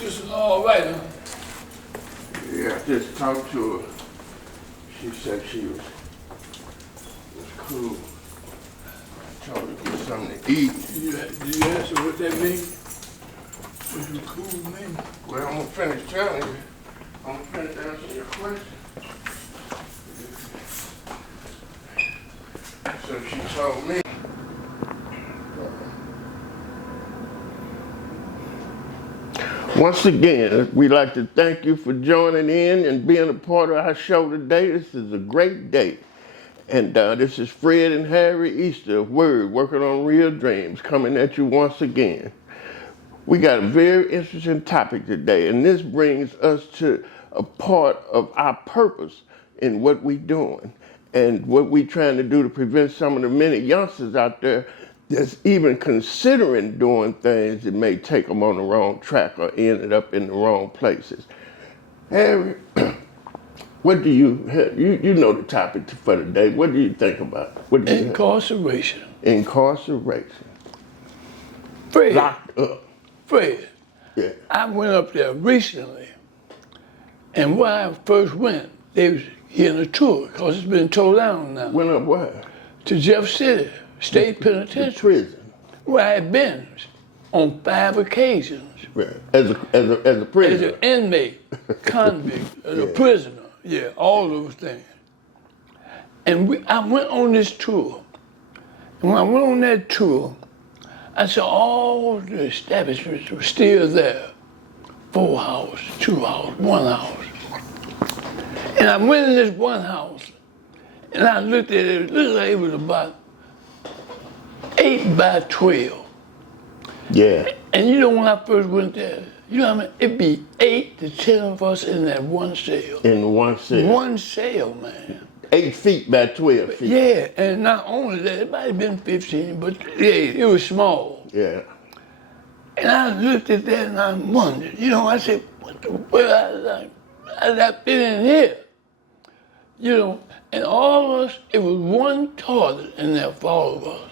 Sister's all right, huh? Yeah, I just talked to her. She said she was cool. I told her to get something to eat. Did you ask her what that means? What you cool mean? Well, I'm gonna finish telling you. I'm gonna finish answering your question. So she told me. Once again, we'd like to thank you for joining in and being a part of our show today. This is a great day. And this is Fred and Harry Easter of Word, working on Real Dreams, coming at you once again. We got a very interesting topic today, and this brings us to a part of our purpose in what we're doing and what we're trying to do to prevent some of the many youngsters out there that's even considering doing things that may take them on the wrong track or ended up in the wrong places. Harry, what do you know the topic for today? What do you think about? What do you Incarceration. Incarceration. Fred. Locked up. Fred. Yeah. I went up there recently, and when I first went, they was getting a tour, because it's been tore down now. Went up where? To Jeff City State Penitentiary. The prison. Where I had been on 5 occasions. Right. As a prisoner. As an inmate, convict, as a prisoner, all those things. And I went on this tour. And when I went on that tour, I saw all the establishments were still there. 4 houses, 2 houses, 1 house. And I went in this one house, and I looked at it, it looked like it was about 8 by 12. Yeah. And you know, when I first went there, you know what I mean? It'd be 8 to 10 of us in that one cell. In one cell. One cell, man. 8 feet by 12 feet. Yeah, and not only that, it might have been 15, but yeah, it was small. Yeah. And I looked at that and I wondered, you know, I said, what the world, I fit in here? You know, and all of us, it was one toilet in there for all of us.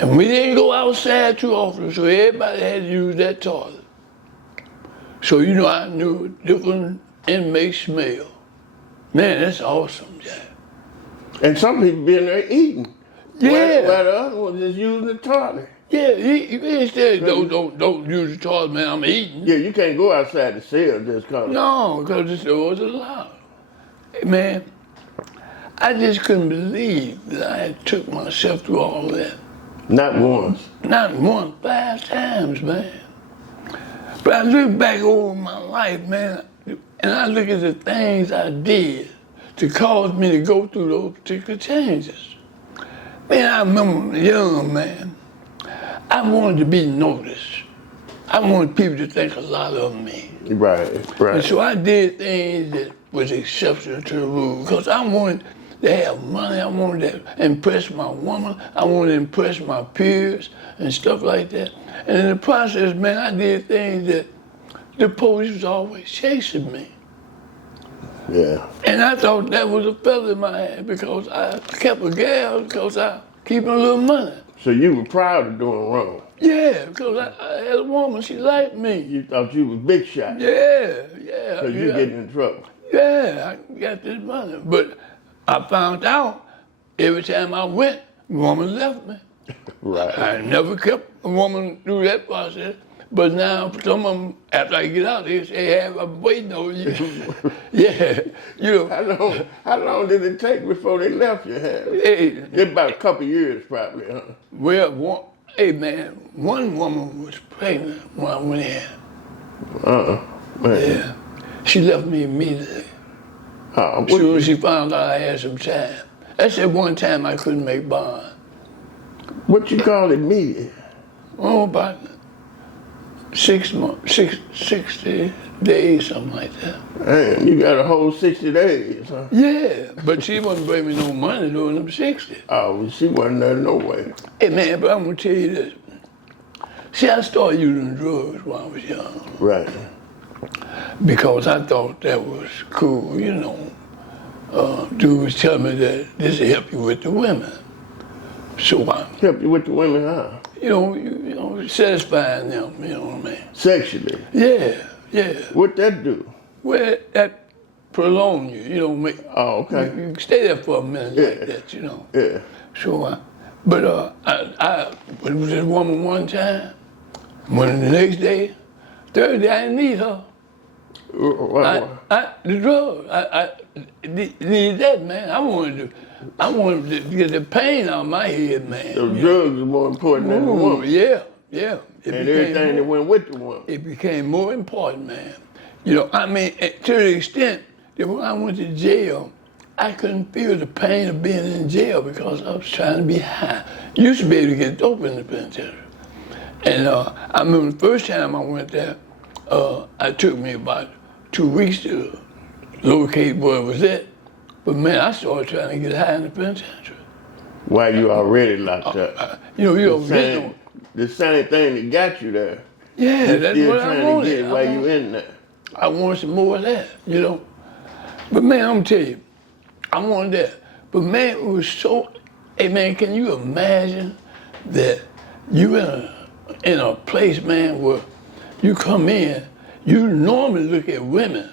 And we didn't go outside too often, so everybody had to use that toilet. So, you know, I knew a different inmate smell. Man, that's awesome, Jack. And some people be in there eating. Yeah. While the other ones just using the toilet. Yeah, he said, don't use the toilet, man, I'm eating. Yeah, you can't go outside the cell just cause. No, because it was allowed. Hey, man, I just couldn't believe that I had took myself through all that. Not once. Not once, 5 times, man. But I look back over my life, man, and I look at the things I did to cause me to go through those particular changes. Man, I remember a young man, I wanted to be noticed. I wanted people to think a lot of me. Right. And so I did things that was exceptional to the rule, because I wanted to have money, I wanted to impress my woman, I wanted to impress my peers and stuff like that. And in the process, man, I did things that the police was always chasing me. Yeah. And I thought that was a feather in my hat, because I kept a gal, because I keep a little money. So you were proud of doing wrong. Yeah, because I had a woman, she liked me. You thought you was big shot. Yeah. So you getting in trouble. Yeah, I got this money. But I found out every time I went, the woman left me. Right. I never kept a woman through that process. But now, some of them, after I get out, they say, hey, I'm waiting on you. Yeah, you know. How long did it take before they left you, Harry? Hey, It's about a couple years probably, huh? well, hey man, one woman was pregnant when I went in. Man. Yeah. She left me immediately. What As soon as she found out I had some time. That's that one time I couldn't make bond. What you call immediate? Oh, about 6 months, 60 days, something like that. Man, you got a whole 60 days, huh? Yeah, but she wasn't bringing me no money during them 60. Oh, well, she wasn't there no way. Hey man, but I'm gonna tell you this. See, I started using drugs when I was young. Right. Because I thought that was cool, you know. Dude was telling me that this will help you with the women. So I, Help you with the women, huh? satisfying them, you know what I mean? Sexually. Yeah. What that do? Well, that prolong you, make, Oh, okay. you can stay there for a minute like that, Yeah. So, I was with this woman one time, when the next day, third day, I didn't need her. The drug, I need that, man. I wanted to get the pain out of my head, man. So drugs are more important than the woman. Yeah. And everything that went with the woman. It became more important, man. To the extent that when I went to jail, I couldn't feel the pain of being in jail because I was trying to be high. Used to be able to get dope in the penitentiary. And I remember the first time I went there, it took me about 2 weeks to locate where it was at. But man, I started trying to get high in the penitentiary. Why you already locked up? The same thing that got you there. Yeah, You're that's still what I trying wanted. to get while you in there. I wanted some more of that, But man, I'm tell you, I wanted that. But man, it was so. Hey man, can you imagine that you in a place, man, where you come in, you normally look at women,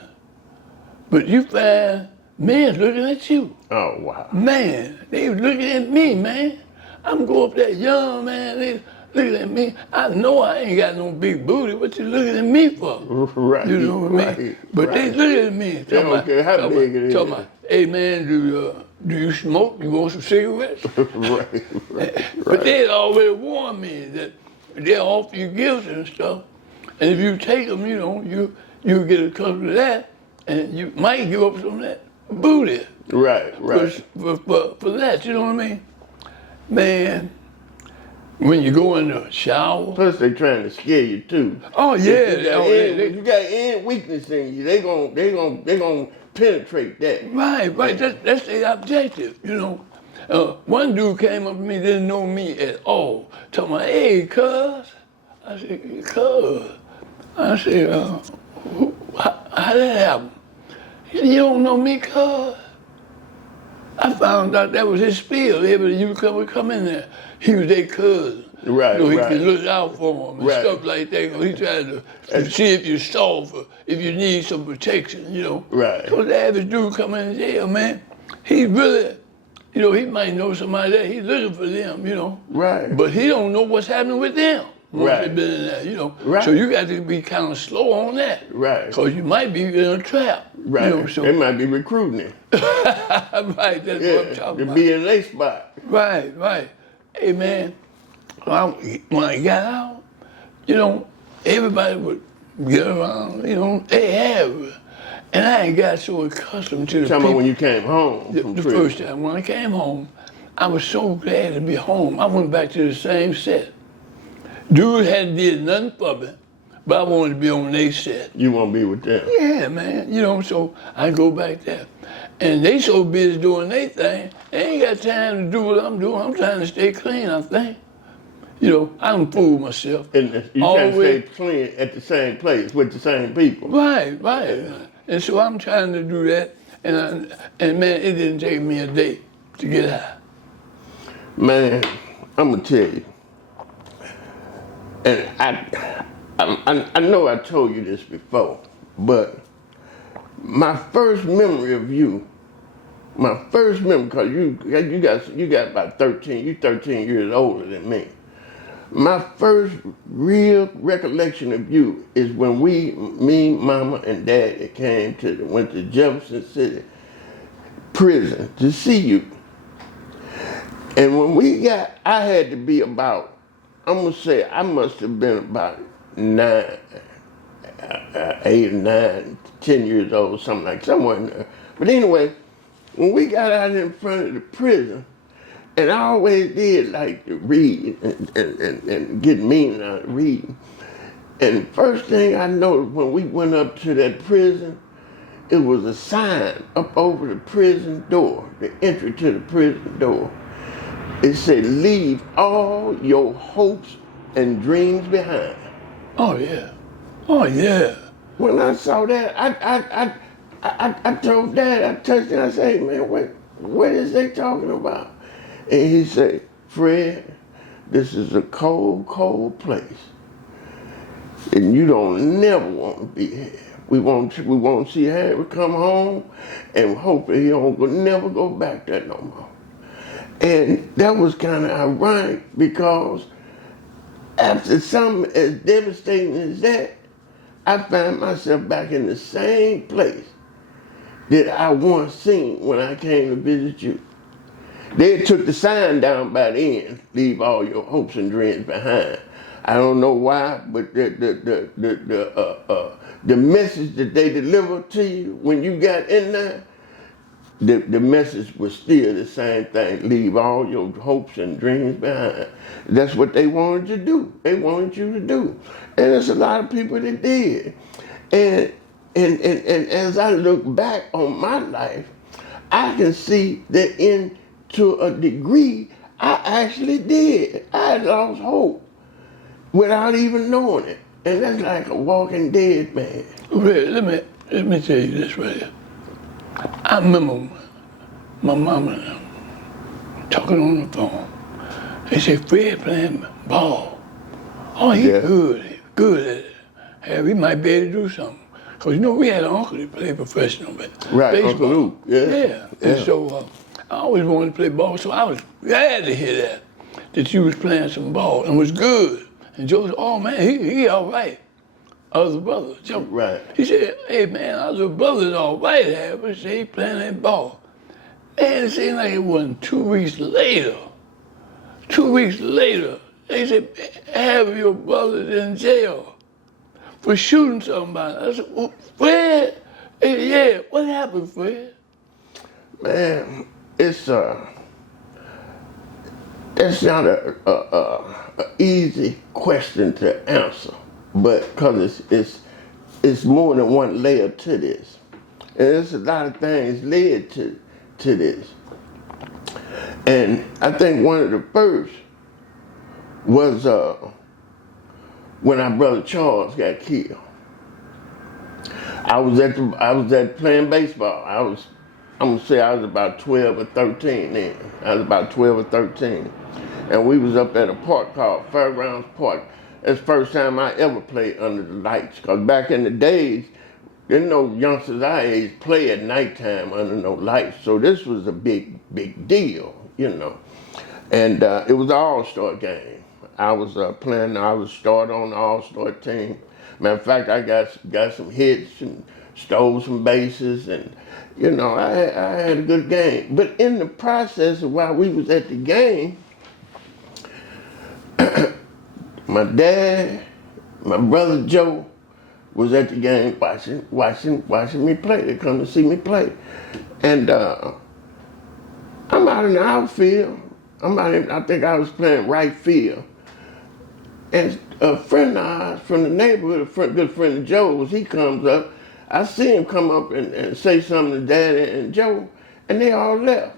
but you find men looking at you. Oh, wow. Man, they looking at me, man. I'm going up there young, man. They looking at me. I know I ain't got no big booty. What you looking at me for? Right. You know what I mean? But they looking at me. They don't care how big it is. Talking about, hey man, do you smoke? You want some cigarettes? right. But they had already warned me that they'll offer you gifts and stuff. And if you take them, you get accustomed to that, and you might give up some of that booty. Right. For that, you know what I mean? Man, when you go in the shower. Plus, they trying to scare you too. Oh yeah, if you got any weakness in you, they gonna penetrate that. Right. That's their objective, One dude came up to me, didn't know me at all. Talking about, hey, cuz. I said, cuz. I said, how that happen? He said, you don't know me, cuz? I found out that was his spiel. Everybody you come in there, he was their cousin. Right, He right. could look out for him and stuff like that. He tried to see if you're soft or if you need some protection, Right. So the average dude come in jail, man, he really, he might know somebody there. He's looking for them, Right. But he don't know what's happening with them. Right. They've been in there, Right. So you got to be kind of slow on that. Right. Because you might be in a trap. Right. So, They might be recruiting him. right, that's what I'm talking to about. be in their spot. Right. Hey, man, when I got out, everybody would get around, they have it. And I ain't got so accustomed to the Tell me people. when you came home from The prison. first time, when I came home, I was so glad to be home. I went back to the same set. Dude hadn't did nothing for me, but I wanted to be on their set. You won't be with them. Yeah, man, so I go back there. And they so busy doing their thing, they ain't got time to do what I'm doing. I'm trying to stay clean, I think. I don't fool myself. And you trying to stay clean at the same place with the same people. Right. And so I'm trying to do that, and man, it didn't take me a day to get high. Man, I'm gonna tell you. And I know I told you this before, but my first memory of you, because you got about 13, you 13 years older than me. My first real recollection of you is when me, Mama, and Dad went to Jefferson City prison to see you. And when I had to be about, I'm gonna say I must have been about 8 or 9, 10 years old, somewhere in there. But anyway, when we got out in front of the prison, and I always did like to read and get meaning out of reading. And first thing I noticed when we went up to that prison, it was a sign up over the prison door, the entry to the prison door. It said, leave all your hopes and dreams behind. Oh, yeah. When I saw that, I told Dad, I touched it, I said, hey, man, what is they talking about? And he said, Fred, This is a cold, cold place. And you don't never want to be here. We want to see Harry come home and hope that he don't never go back there no more. And that was kind of ironic because after something as devastating as that, I find myself back in the same place that I once seen when I came to visit you. They took the sign down by the end, leave all your hopes and dreams behind. I don't know why, but the message that they delivered to you when you got in there, the message was still the same thing. Leave all your hopes and dreams behind. That's what they wanted to do. They wanted you to do. And there's a lot of people that did. And as I look back on my life, I can see that to a degree, I actually did. I lost hope without even knowing it. And that's like a walking dead man. Red, let me tell you this right here. I remember my mama and them talking on the phone. They said, Fred playing ball. Oh, he good at it. Hey, we might be able to do something. Because, we had an uncle that played professional Right, baseball. Uncle Luke, yeah. And so I always wanted to play ball, so I was glad to hear that you was playing some ball and was good. And Joe said, oh man, he all right. Other brother, Joe. Right. He said, hey man, other brother's all right, Harry. He said, he playing that ball. And it seemed like it wasn't 2 weeks later. 2 weeks later, they said, Harry, your brother's in jail for shooting somebody. I said, well, Fred? Hey, yeah, what happened, Fred? Man, it's that's not a easy question to answer, but because it's more than one layer to this, and there's a lot of things led to this, and I think one of the first was when our brother Charles got killed. I was at playing baseball. I'm gonna say I was about 12 or 13 then. I was about 12 or 13. And we was up at a park called Fairgrounds Park. That's the first time I ever played under the lights. Because back in the days, didn't no youngsters our age play at nighttime under no lights. So this was a big deal, And it was an all-star game. I was playing, I was started on the all-star team. Matter of fact, I got some hits and stole some bases, and I had a good game. But in the process of while we was at the game, my dad, my brother Joe was at the game watching me play. They come to see me play, and I'm out in the outfield. I think I was playing right field, and a friend of ours from the neighborhood, a good friend of Joe's, he comes up. I see him come up and say something to Daddy and Joe, and they all left.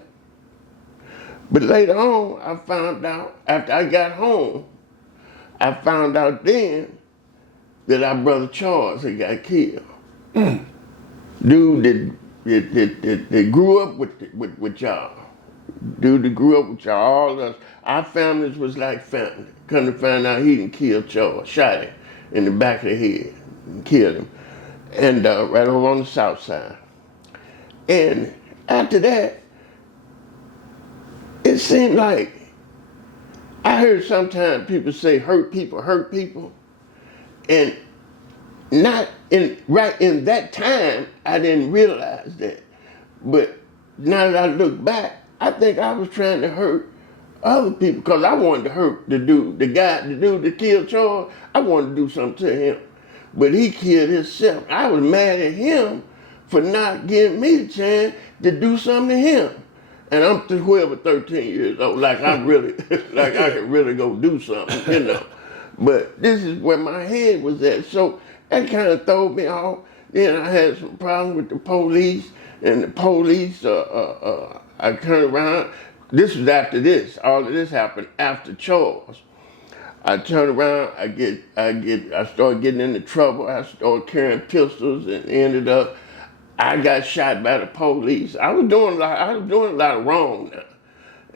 But later on, I found out, after I got home, I found out then that our brother Charles had got killed. Dude that grew up with y'all. Dude that grew up with y'all, all of us. Our families was like family. Come to find out he didn't kill Charles, shot him in the back of the head and killed him. And right over on the south side. And after that, it seemed like, I heard sometimes people say hurt people. And right in that time, I didn't realize that. But now that I look back, I think I was trying to hurt other people because I wanted to hurt the dude that killed Charles. I wanted to do something to him. But he killed himself. I was mad at him for not giving me the chance to do something to him. And I'm 12 or 13 years old, like I could really go do something, But this is where my head was at. So that kind of threw me off. Then I had some problems with the police, and the police, I turned around. This was after this. All of this happened after Charles. I turned around, I started getting into trouble. I started carrying pistols and ended up, I got shot by the police. I was doing a lot of wrong now.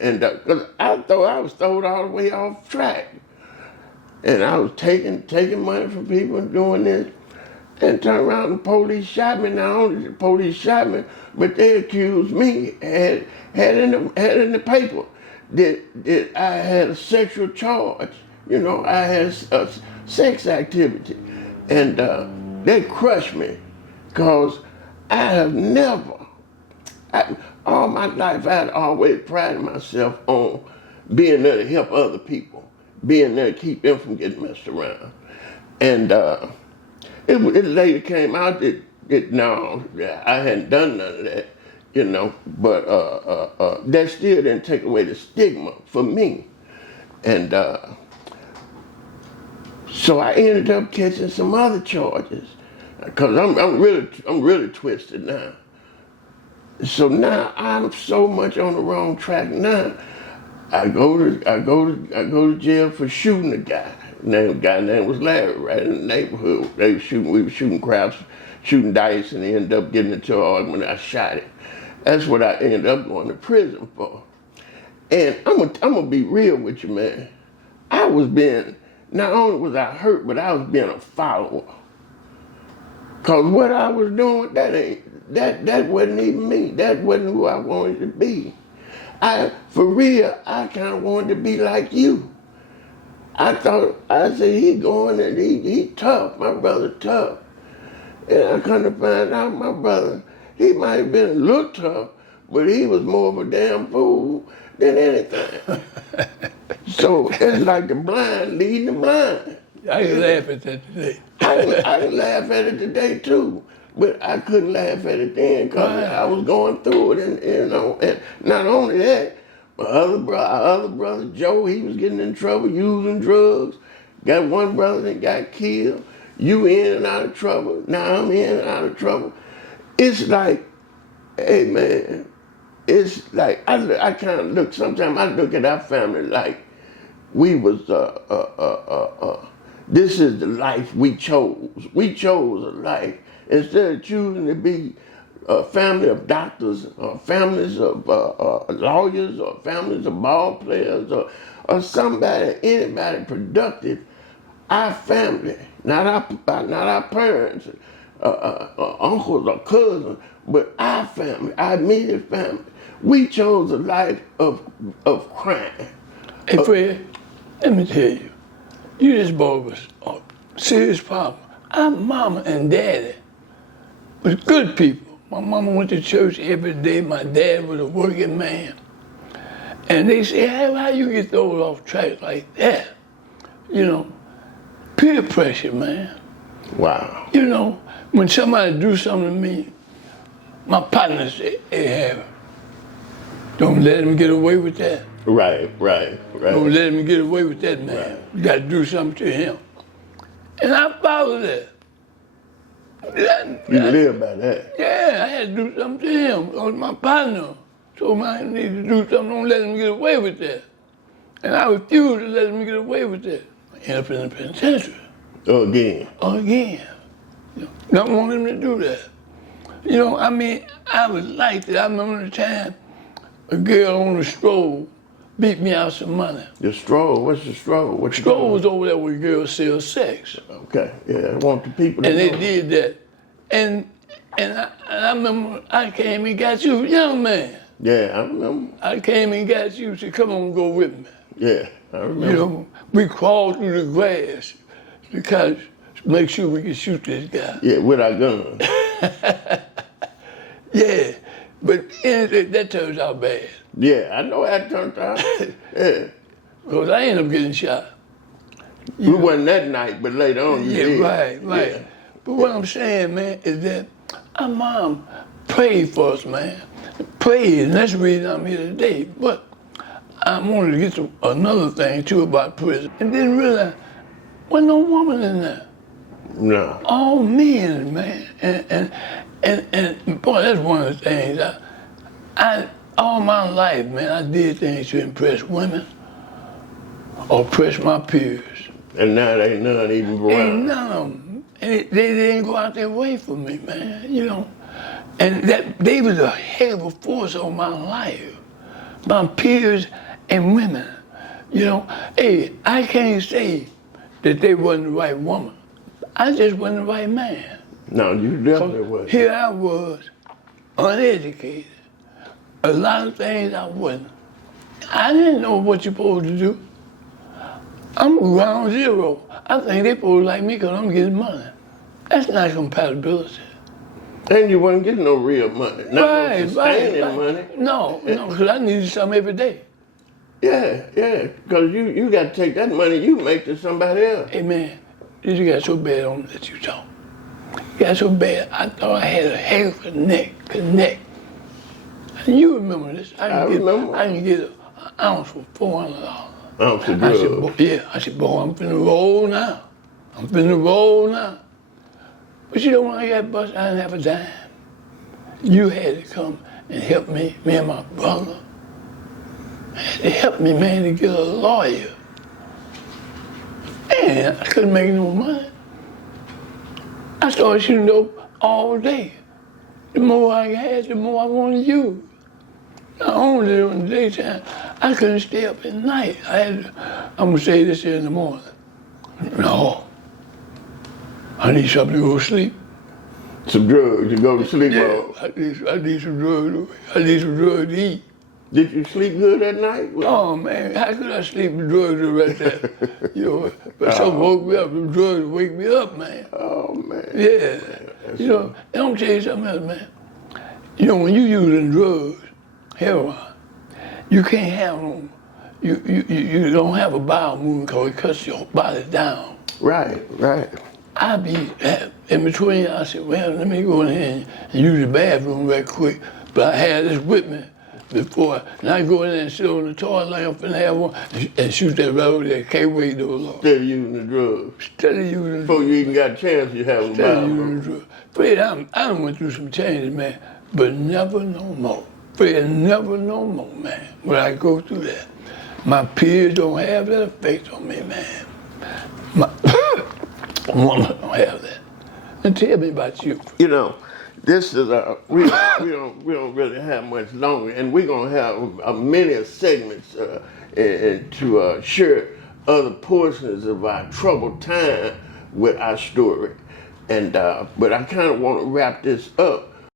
And 'cause I thought I was thrown all the way off track. And I was taking money from people and doing this. And turned around and the police shot me. Not only the police shot me, but they accused me, had in the paper that I had a sexual charge. You know, I had a sex activity. And they crushed me because I have never, all my life, I had always prided myself on being there to help other people, being there to keep them from getting messed around. And it later came out that no, I hadn't done none of that, you know, but that still didn't take away the stigma for me. And so I ended up catching some other charges, because I'm really twisted now. So now I'm so much on the wrong track now. I go to jail for shooting a guy. The guy name was Larry, right in the neighborhood. We were shooting craps, shooting dice, and they ended up getting into an argument. I shot him. That's what I ended up going to prison for. And I'm gonna be real with you, man. I was being, not only was I hurt, but I was being a follower. Cause what I was doing, that wasn't even me. That wasn't who I wanted to be. For real, I kind of wanted to be like you. I said, he going and he tough, my brother tough. And I come to find out my brother, he might have been a little tough, but he was more of a damn fool than anything. So it's like the blind leading the blind. I can laugh at that today. I can laugh at it today too, but I couldn't laugh at it then because I was going through it, and you know, and not only that, my other brother Joe, he was getting in trouble using drugs. Got one brother that got killed. You in and out of trouble. Now I'm in and out of trouble. It's like, hey man, it's like I kind of look. Sometimes I look at our family like we was this is the life we chose. We chose a life instead of choosing to be a family of doctors, or families of lawyers, or families of ball players, or anybody productive. Our family, not our parents, uncles or cousins, but our family, our immediate family. We chose a life of crime. Hey, Fred, let me tell you, you just brought us a serious problem. Our mama and daddy was good people. My mama went to church every day. My dad was a working man. And they say, hey, how you get thrown off track like that? You know, peer pressure, man. Wow. You know, when somebody do something to me, my partner say, hey, Harry, don't let him get away with that. Right. Don't let him get away with that, man. Right. You got to do something to him. And I followed that. You live by that. Yeah, I had to do something to him. Or my partner told me I need to do something. Don't let him get away with that. And I refused to let him get away with that. I ended up in the penitentiary. Again. Again. Don't want him to do that. You know, I mean, I was like that. I remember the time a girl on the stroll beat me out some money. The stroll, what's the stroll? Stroll was over there where girls sell sex. Okay, yeah, I want the people to And know. they did that. And I remember I came and got you, young man. Yeah, I remember. I came and got you, said, come on, go with me. Yeah, I remember. You know, we crawled through the grass because make sure we could shoot this guy. Yeah, with our guns. Yeah, but anyway, that turns out bad. Yeah, I know how it turned out. Yeah. Because I ended up getting shot. We wasn't that night, but later on you Yeah, did. right. Yeah. But what I'm saying, man, is that our mom prayed for us, man. Prayed, and that's the reason I'm here today. But I wanted to get to another thing, too, about prison. And didn't realize, wasn't no woman in there. No. All men, man. And boy, that's one of the things. I all my life, man, I did things to impress women or impress my peers. And now there ain't none even Ain't around. none of them. And they didn't go out their way for me, man, you know. And that they was a heck of a force on my life. my peers and women. You know, hey, I can't say that they wasn't the right woman. I just wasn't the right man. No, you definitely was. Here I was, uneducated. A lot of things I wasn't. I didn't know what you're supposed to do. I'm ground zero. I think they supposed to like me because I'm getting money. That's not compatibility. And you wasn't getting no real money. Not no sustaining money. No, because I needed something every day. Yeah, because you got to take that money you make to somebody else. Hey man, this got so bad on that you talk. It got so bad, I thought I had a heck of a connect. And you remember this. I remember. I can get an ounce for $400. Ounce of I said, drugs. I said, boy, I'm finna roll now. But you know, when I got busted, I didn't have a dime. You had to come and help me and my brother. Had to help me, man, to get a lawyer. Man, I couldn't make no money. I started shooting dope all day. The more I had, the more I wanted to use. Not only during the daytime, I couldn't stay up at night. I'm gonna say this here in the morning. No, I need something to go to sleep. Some drugs to go to sleep on. I need some drugs. I need some drugs to eat. Did you sleep good at night? Oh man, how could I sleep with drugs right there? You know, but something woke me up. The drugs wake me up, man. Oh man. Yeah. Man, you know, and I'm tell you something else, man. You know, when you using drugs, heroin, you can't have them. You don't have a bowel movement because it cuts your body down. Right. I be in between. I said, well, let me go in here and use the bathroom right quick. But I had this with me before, and I go in there and sit on the toilet like I'm finna have one and shoot that right over there. Can't wait no longer. Still using the drugs. Steady using Before you even got a chance, you have a bowel. Fred, I done went through some changes, man, but never no more. Fred, never no more, man. When I go through that, my peers don't have that effect on me, man. My woman don't have that. And tell me about you. You know, this is we don't really have much longer, and we're gonna have many segments and to share other portions of our troubled time with our story. And but I kind of want to wrap this up